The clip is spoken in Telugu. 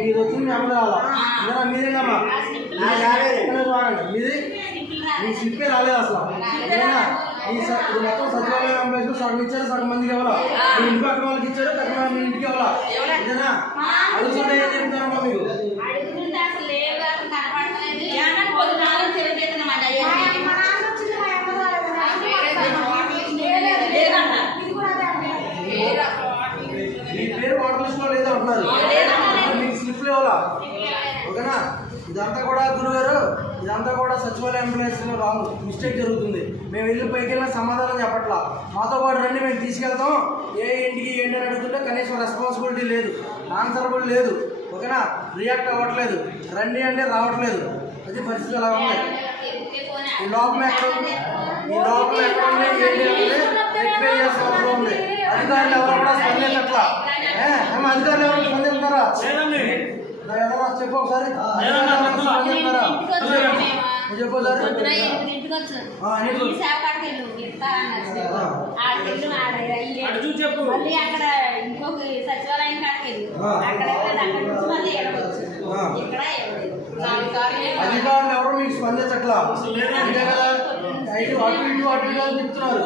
మీరు వచ్చింది మీ అమ్మ రావాలా మీరేనమ్మా మీది మీ స్లిప్పే రాలేదు అసలు ఇది మొత్తం సచివాలయం ఎంప్లాయీస్ సగం ఇచ్చారు, సగం మందికి ఇవ్వాలా. మీ ఇంటి పక్కన వాళ్ళకి ఇచ్చారు, పక్కన మీ ఇంటికి ఇవ్వాలా. ఇదేనా అడుగుతుంటే ఏం చెప్తారమ్మా మీకు? మీ పేరు వాటర్ లిస్ట్ లో లేదా అంటున్నారు, మీకు స్లిప్లు ఇవ్వాలా. ఓకేనా? ఇదంతా కూడా గురుగారు, ఇదంతా కూడా సచివాలయం ఎంప్లాయీస్ రాంగ్ మిస్టేక్ జరుగుతుంది. మేము వెళ్ళి పైకి వెళ్ళిన సమాధానం చెప్పట్లా. మాతో పాటు రండి, మేము తీసుకెళ్తాం. ఏ ఇంటికి ఏంటి అని అడుగుతుంటే కనీసం రెస్పాన్సిబిలిటీ లేదు, ఆన్సరబుల్ లేదు. ఓకేనా? రియాక్ట్ అవ్వట్లేదు. రండి అంటే రావట్లేదు. అది పరిస్థితి అలా ఉంది. ఈ లోపల ఎక్కడ ఉంది ఏంటి అంటే రెక్టిఫై చేసిన అవసరం ఉంది. అధికారులు ఎవరు కూడా స్పందించట్లా. అధికారులు ఎవరు స్పందిస్తారా? చెప్పు ఒకసారి. చెప్పు అధికారులు ఎవరు మీకు స్పందించట్లా. అంతే కదా, అటు ఇటు చెప్తున్నారు.